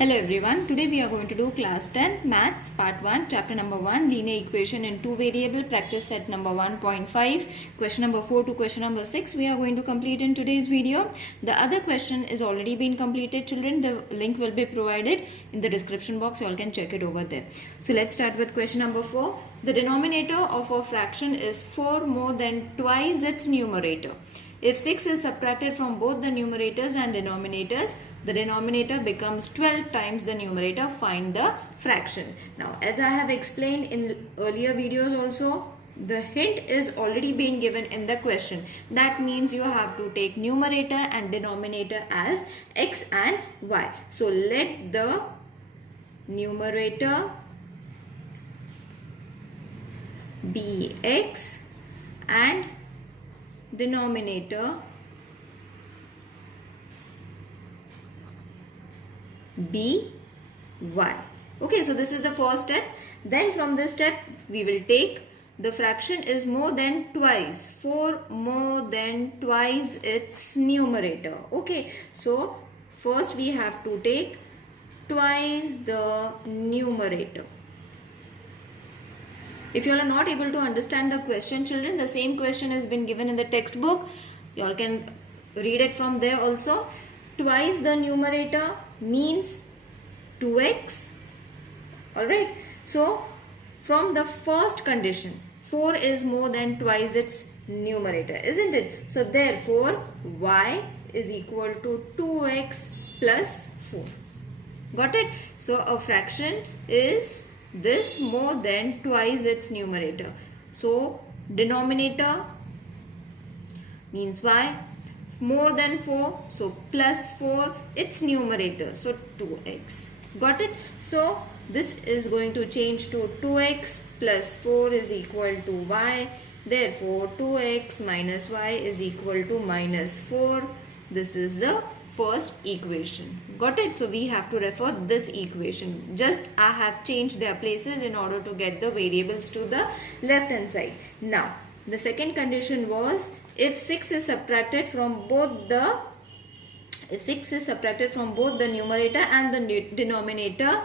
Hello everyone, today we are going to do class 10 maths part 1 chapter number 1 linear equation in 2 variable practice set number 1.5 question number 4 to question number 6 we are going to complete in today's video. The other question is already been completed children. The link will be provided in the description box, you all can check it over there. So let's start with question number 4. The denominator of a fraction is 4 more than twice its numerator. If 6 is subtracted from both the numerators and denominators, the denominator becomes 12 times the numerator. Find the fraction. Now, as I have explained in earlier videos also, the hint is already been given in the question. That means you have to take numerator and denominator as x and y. So, let the numerator be x and denominator be y. Okay, so this is the first step. Then from this step we will take the fraction is more than twice, 4 more than twice its numerator. Okay, so first we have to take twice the numerator. If you all are not able to understand the question children, the same question has been given in the textbook. You all can read it from there also. Twice the numerator means 2x. Alright. So, from the first condition, 4 is more than twice its numerator, isn't it? So, therefore, y is equal to 2x plus 4. Got it? So, a fraction is this more than twice its numerator. So, denominator means y. More than 4, so plus 4 its numerator, so 2x. Got it? So this is going to change to 2x plus 4 is equal to y. Therefore 2x minus y is equal to minus 4. This is the first equation. Got it? So we have to refer this equation. Just I have changed their places in order to get the variables to the left hand side. Now the second condition was if 6 is subtracted from both the numerator and the denominator,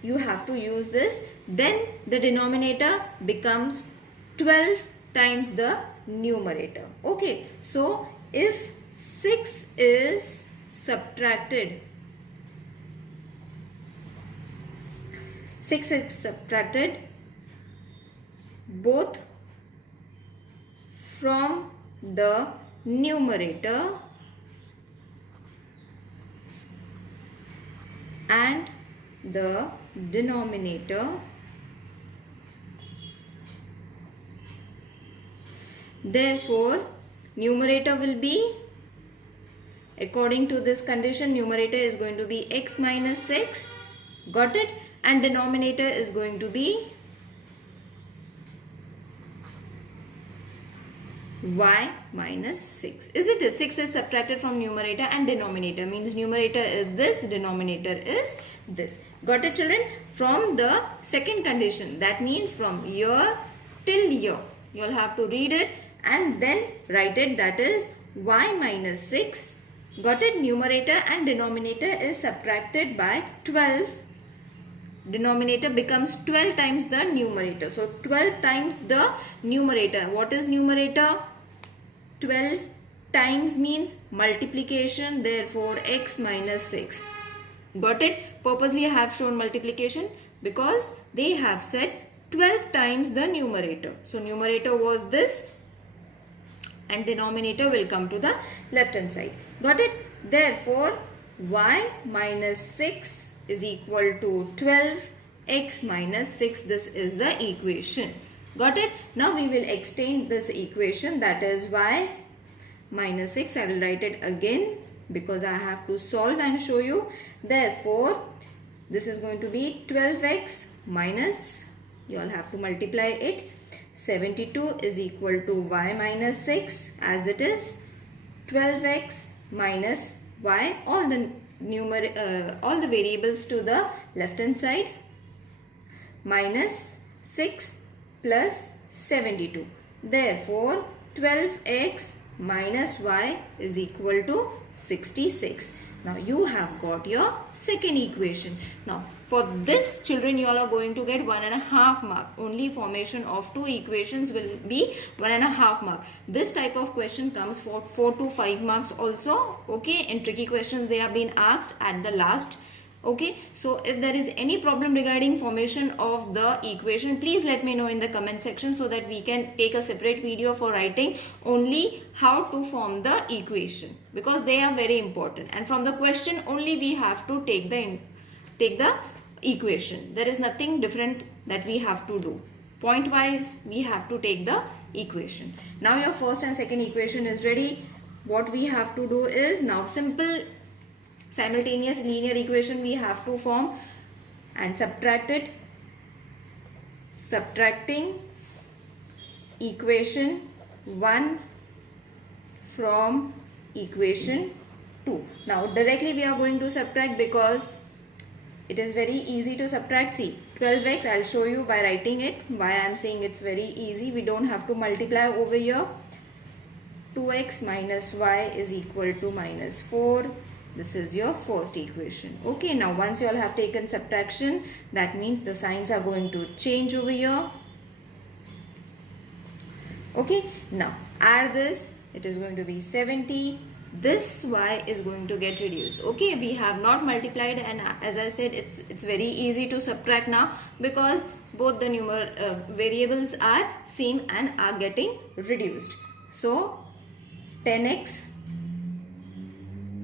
you have to use this. Then the denominator becomes 12 times the numerator. Okay, so if 6 is subtracted both from the numerator and the denominator, therefore numerator will be, according to this condition, numerator is going to be x minus 6, got it, and denominator is going to be y minus 6. Isn't it? 6 is subtracted from numerator and denominator, means numerator is this, denominator is this. Got it children? From the second condition, that means from here till here, you all have to read it and then write it, that is y minus 6. Got it? Numerator and denominator is subtracted by 12. Denominator becomes 12 times the numerator. So 12 times the numerator. What is numerator? 12 times means multiplication, therefore x minus 6. Got it? Purposely I have shown multiplication because they have said 12 times the numerator. So numerator was this and denominator will come to the left hand side. Got it? Therefore y minus 6 is equal to 12 x minus 6. This is the equation. Got it? Now we will extend this equation, that is y minus 6. I will write it again because I have to solve and show you. Therefore this is going to be 12x minus, you all have to multiply it, 72 is equal to y minus 6 as it is, 12x minus y, all the variables to the left hand side, minus 6 plus 72. Therefore 12x minus y is equal to 66. Now you have got your second equation. Now for this, children, you all are going to get 1.5 mark. Only formation of two equations will be 1.5 mark. This type of question comes for 4 to 5 marks also. Okay, in tricky questions they have been asked at the last. Okay, so if there is any problem regarding formation of the equation, please let me know in the comment section so that we can take a separate video for writing only how to form the equation, because they are very important, and from the question only we have to take the equation. There is nothing different that we have to do. Point wise we have to take the equation. Now your first and second equation is ready. What we have to do is now simple simultaneous linear equation we have to form and subtract it. Subtracting equation 1 from equation 2. Now directly we are going to subtract because it is very easy to subtract. See, 12x, I'll show you by writing it why I am saying it's very easy. We don't have to multiply over here. 2x minus y is equal to minus 4. This is your first equation. Okay, now once you all have taken subtraction, that means the signs are going to change over here. Okay, now add this. It is going to be 70. This y is going to get reduced. Okay, we have not multiplied, and as I said, it's very easy to subtract now because both the variables are same and are getting reduced. So 10x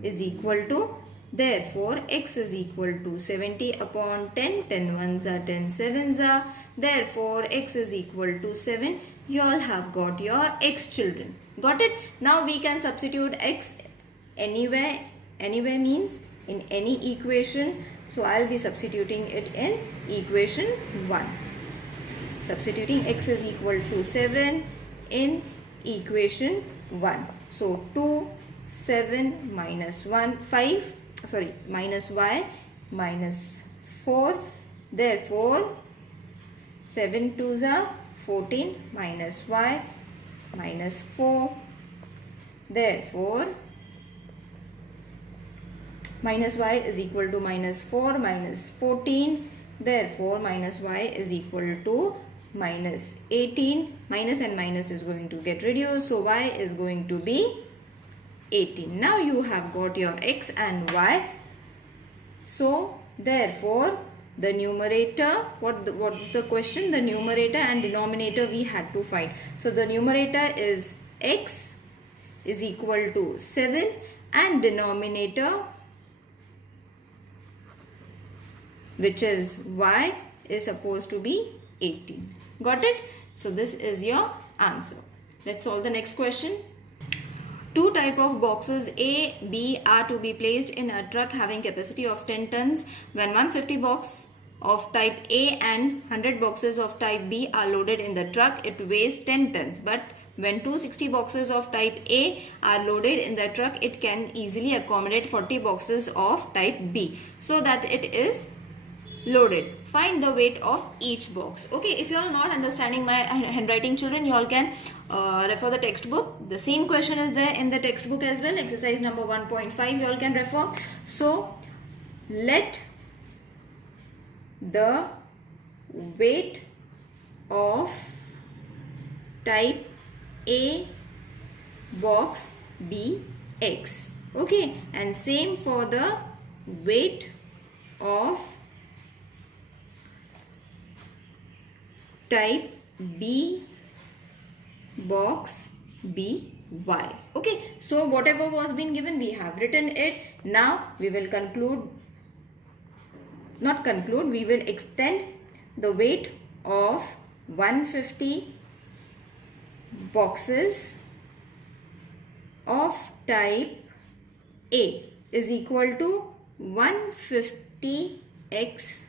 is equal to, therefore x is equal to 70 upon 10. 10 ones are 10 sevens are, therefore x is equal to 7. You all have got your x, children. Got it? Now we can substitute x anywhere. Anywhere means in any equation. So I'll be substituting it in equation 1. Substituting x is equal to 7 in equation 1. So 2, 7 minus 1, 5, sorry, minus y minus 4. Therefore 7 2s are 14 minus y minus 4. Therefore minus y is equal to minus 4 minus 14. Therefore minus y is equal to minus 18. Minus and minus is going to get reduced. So y is going to be 18. Now you have got your x and y. So therefore the numerator, what's the question? The numerator and denominator we had to find. So the numerator is x is equal to 7 and denominator, which is y, is supposed to be 18. Got it? So this is your answer. Let's solve the next question. Two type of boxes A, B are to be placed in a truck having capacity of 10 tons. When 150 box of type A and 100 boxes of type B are loaded in the truck, it weighs 10 tons. But when 260 boxes of type A are loaded in the truck, it can easily accommodate 40 boxes of type B, so that it is loaded. Find the weight of each box. Okay, if you are not understanding my handwriting, children, you all can refer the textbook. The same question is there in the textbook as well. Exercise number 1.5 you all can refer. So let the weight of type A box be x. Okay, and same for the weight of type B box be y. Okay, so whatever was been given, we have written it. Now we will we will extend the weight of 150 boxes of type A is equal to 150x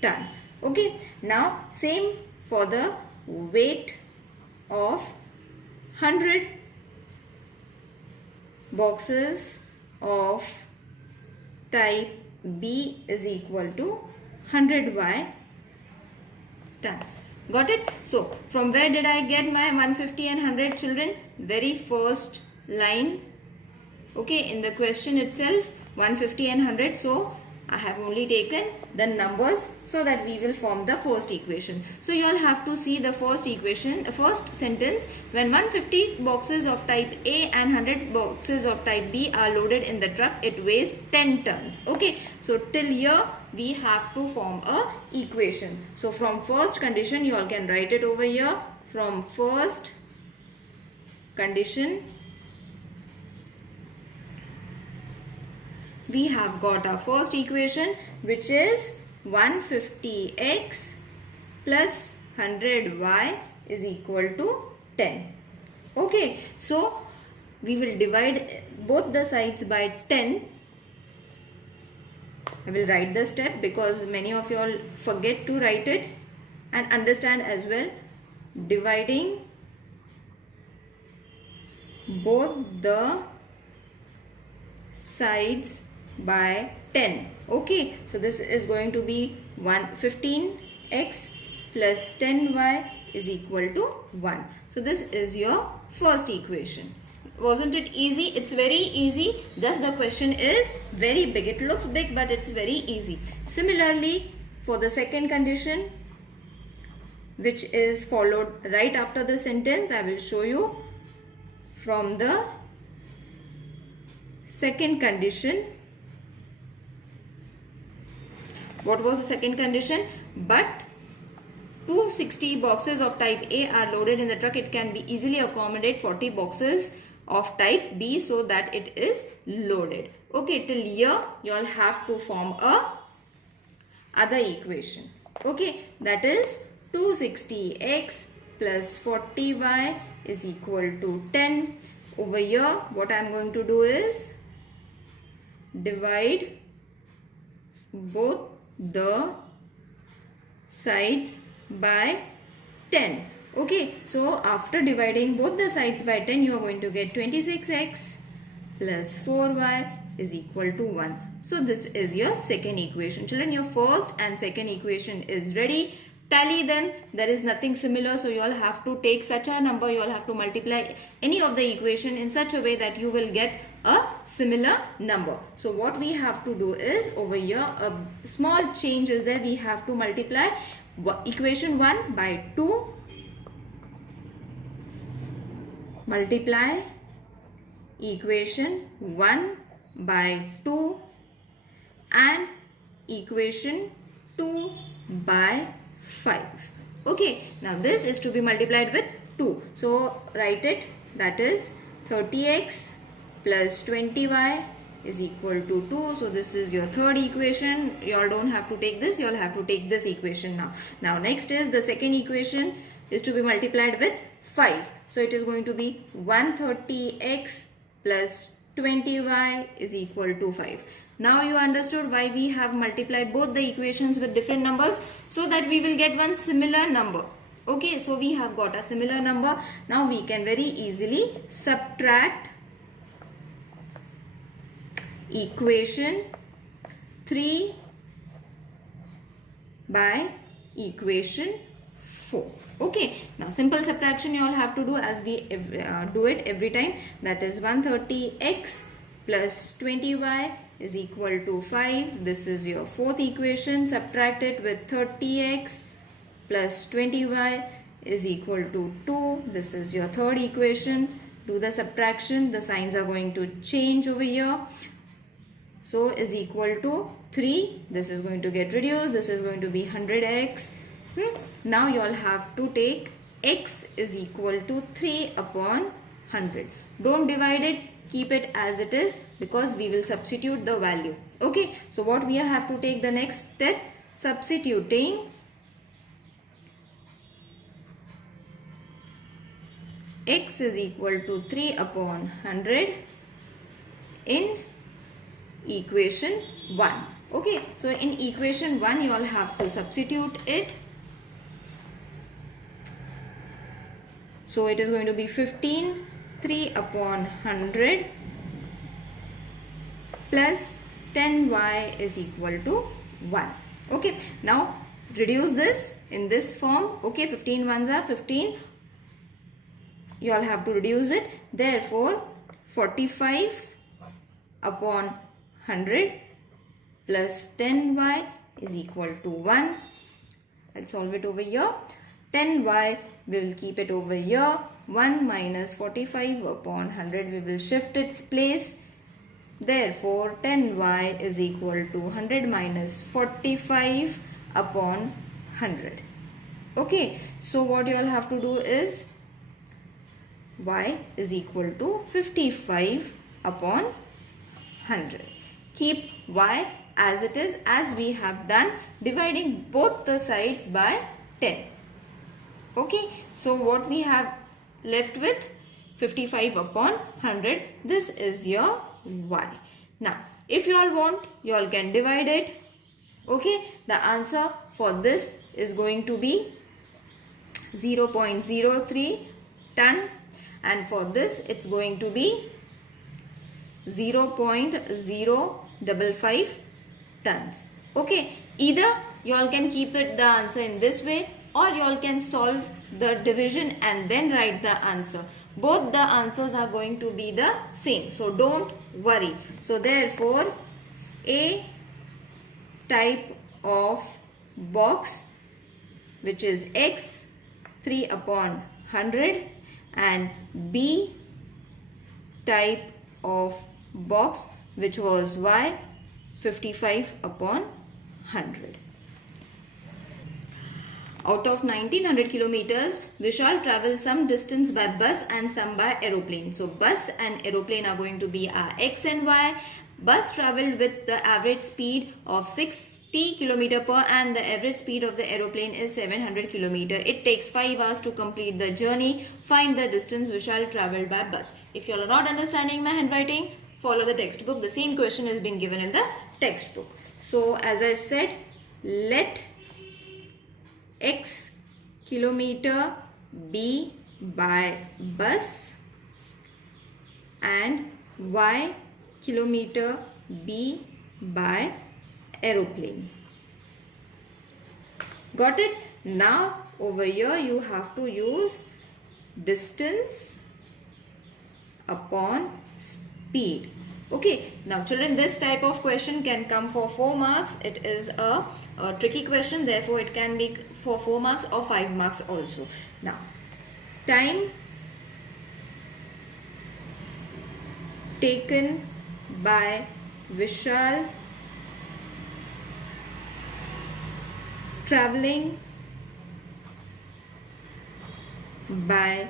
ton. Okay, now same for the weight of 100 boxes of type B is equal to 100y ton. Got it? So from where did I get my 150 and 100, children? Very first line. Okay, in the question itself 150 and 100. So I have only taken the numbers so that we will form the first equation. So you all have to see the first equation, first sentence. When 150 boxes of type A and 100 boxes of type B are loaded in the truck, it weighs 10 tons. Okay, so till here we have to form a equation. So from first condition, you all can write it over here. From first condition, we have got our first equation, which is 150x plus 100y is equal to 10. Okay, so we will divide both the sides by 10. I will write the step because many of you all forget to write it and understand as well. Dividing both the sides by 10. Okay, so this is going to be 15x plus 10y is equal to 1. So this is your first equation. Wasn't it easy? It's very easy, just the question is very big. It looks big but it's very easy. Similarly, for the second condition, which is followed right after the sentence, I will show you. From the second condition, what was the second condition? But 260 boxes of type A are loaded in the truck, it can be easily accommodate 40 boxes of type B so that it is loaded. Okay, till here you all have to form a other equation. Okay, that is 260x plus 40y is equal to 10. Over here, what I am going to do is divide both the sides by 10. Okay, so after dividing both the sides by 10, you are going to get 26x plus 4y is equal to 1. So this is your second equation. Children, your first and second equation is ready. Tally them. There is nothing similar, so you all have to take such a number. You all have to multiply any of the equation in such a way that you will get a similar number. So what we have to do is, over here a small change is there. We have to multiply equation 1 by 2, multiply equation 1 by 2 and equation 2 by 5. Okay, now this is to be multiplied with 2. So write it, that is 30x plus 20y is equal to 2. So this is your third equation. You all don't have to take this, you all have to take this equation now. Now next is the second equation is to be multiplied with 5. So it is going to be 130x plus 20y is equal to 5. Now you understood why we have multiplied both the equations with different numbers, so that we will get one similar number. Okay, so we have got a similar number. Now we can very easily subtract equation 3 by equation 4. Okay, now simple subtraction you all have to do as we do it every time. That is 130x plus 20y is equal to 5. This is your fourth equation. Subtract it with 30x plus 20y is equal to 2. This is your third equation. Do the subtraction. The signs are going to change over here. So is equal to 3. This is going to get reduced. This is going to be 100x. Now you all have to take x is equal to 3 upon 100. Don't divide it. Keep it as it is because we will substitute the value. Okay, so what we have to take the next step, substituting x is equal to 3 upon 100 in equation 1. Okay, so in equation 1 you all have to substitute it. So it is going to be 15 3 upon 100 plus 10y is equal to 1. Okay, now reduce this in this form. Okay, 15 ones are 15. You all have to reduce it. Therefore, 45 upon 100 plus 10y is equal to 1. I'll solve it over here. 10y, we will keep it over here. 1 minus 45 upon 100, we will shift its place. Therefore, 10y is equal to 100 minus 45 upon 100. Okay, so what you all have to do is y is equal to 55 upon 100. Keep y as it is, as we have done, dividing both the sides by 10. Okay, so what we have left with 55 upon 100, this is your y. Now, if you all want, you all can divide it. Okay, the answer for this is going to be 0.03 ton, and for this it's going to be 0.055 tons. Okay, either you all can keep it the answer in this way, or you all can solve the division and then write the answer. Both the answers are going to be the same, so don't worry. So therefore, A type of box, which is X 3 upon 100, and B type of box, which was Y 55 upon 100. Out of 1900 kilometers, we shall travel some distance by bus and some by aeroplane. So bus and aeroplane are going to be our X and Y. Bus traveled with the average speed of 60 km per and the average speed of the aeroplane is 700 km. It takes 5 hours to complete the journey. Find the distance we shall travel by bus. If you are not understanding my handwriting, follow the textbook. The same question has been given in the textbook. So as I said, let X kilometer be by bus and Y kilometer be by aeroplane. Got it? Now over here you have to use distance upon speed. Okay, now children, this type of question can come for 4 marks. It is a tricky question, therefore it can be for 4 marks or 5 marks also. Now, time taken by Vishal traveling by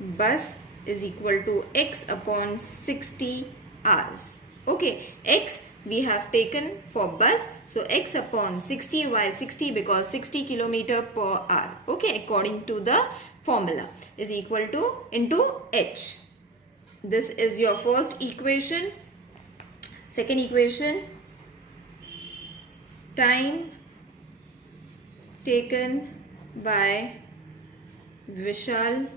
bus is equal to X upon 60 hours. Okay, X we have taken for bus, so X upon 60, why 60? Because 60 km per hour. Okay, according to the formula, is equal to into H. This is your first equation. Second equation, time taken by Vishal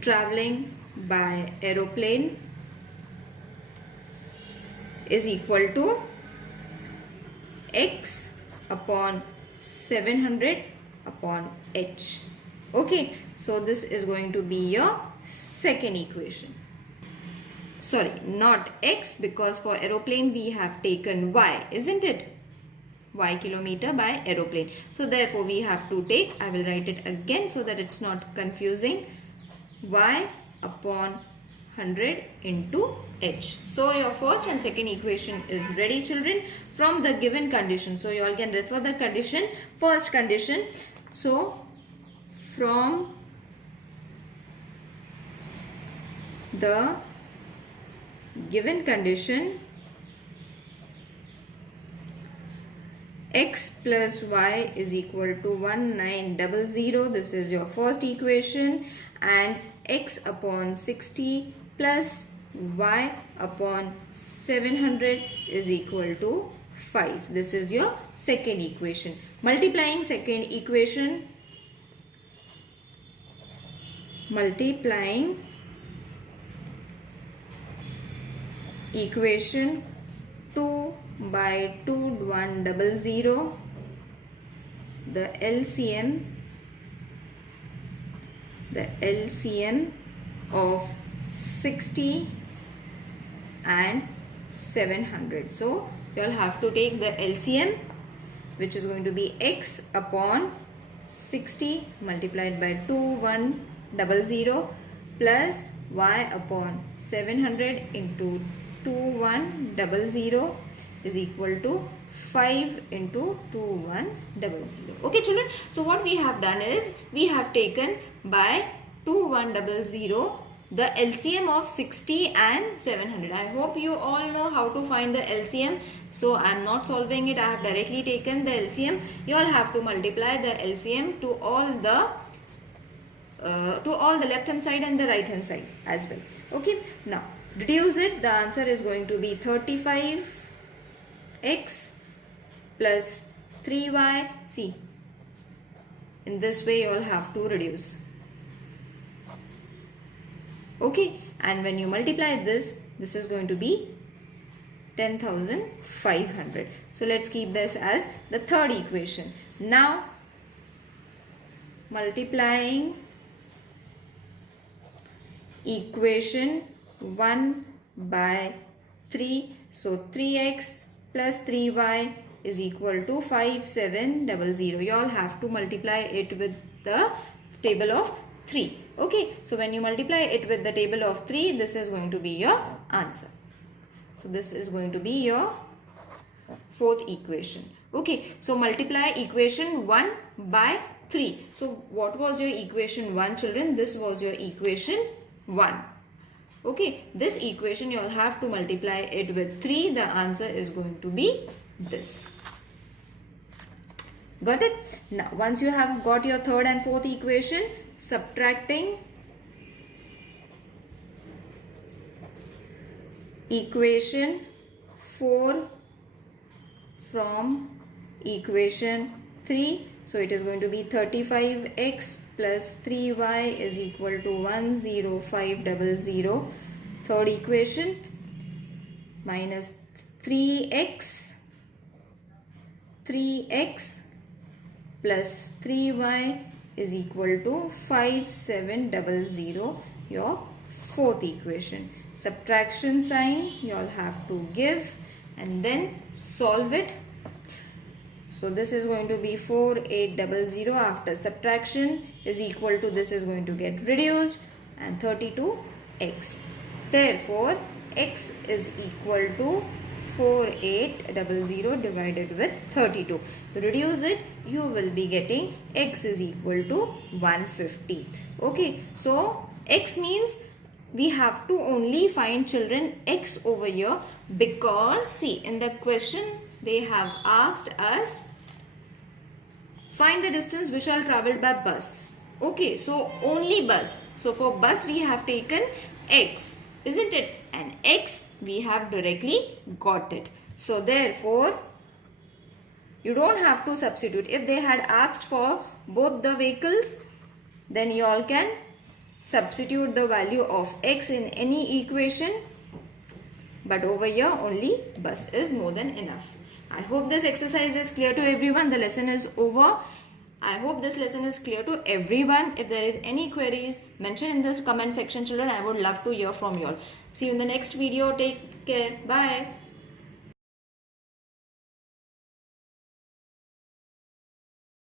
traveling by aeroplane is equal to X upon 700 upon H. Okay, so this is going to be your second equation. Sorry, not X, because for aeroplane we have taken Y, isn't it? Y kilometer by aeroplane. So therefore we have to take, I will write it again so that it's not confusing, Y upon 100 into H. So your first and second equation is ready, children, from the given condition. So you all can refer the condition, first condition. So from the given condition, X plus Y is equal to 1900. This is your first equation, and X upon 60 plus Y upon 700 is equal to 5. This is your second equation. Multiplying second equation, multiplying equation 2 by 2100, the LCM of 60 and 700. So you all have to take the LCM, which is going to be x upon 60 multiplied by 2100 plus y upon 700 into 2100 is equal to 5 into 2100. Okay children, so what we have done is we have taken by 2100 the LCM of 60 and 700. I hope you all know how to find the LCM. So I am not solving it. I have directly taken the LCM. You all have to multiply the LCM to all the left hand side and the right hand side as well. Okay. Now reduce it. The answer is going to be 35x plus 3y. See, in this way you all have to reduce. Okay, and when you multiply this is going to be 10,500. So let's keep this as the third equation. Now multiplying equation 1 by 3. So 3x plus 3y is equal to 5700. You all have to multiply it with the table of 3. Okay, so when you multiply it with the table of 3, this is going to be your answer. So this is going to be your fourth equation. Okay, so multiply equation 1 by 3. So what was your equation 1, children? This was your equation 1. Okay, this equation you all have to multiply it with 3. The answer is going to be this. Got it? Now once you have got your third and fourth equation, subtracting equation 4 from equation 3. So it is going to be 35x plus 3y is equal to 10500. Third equation, minus 3x plus 3y is equal to 5700. Your fourth equation. Subtraction sign you all have to give and then solve it. So this is going to be 4800 after subtraction is equal to, this is going to get reduced, and 32x. Therefore x is equal to 4800 divided with 32. Reduce it, you will be getting x is equal to 150. Okay, so x means we have to only find, children, x over here, because see, in the question they have asked us find the distance which are traveled by bus. Okay, so only bus. So for bus we have taken x, isn't it? And x we have directly got it. So therefore you don't have to substitute. If they had asked for both the vehicles, then you all can substitute the value of x in any equation, but over here only bus is more than enough. I hope this exercise is clear to everyone. The lesson is over. I hope this lesson is clear to everyone. If there is any queries, mention in the comment section, children. I would love to hear from you all. See you in the next video. Take care. Bye.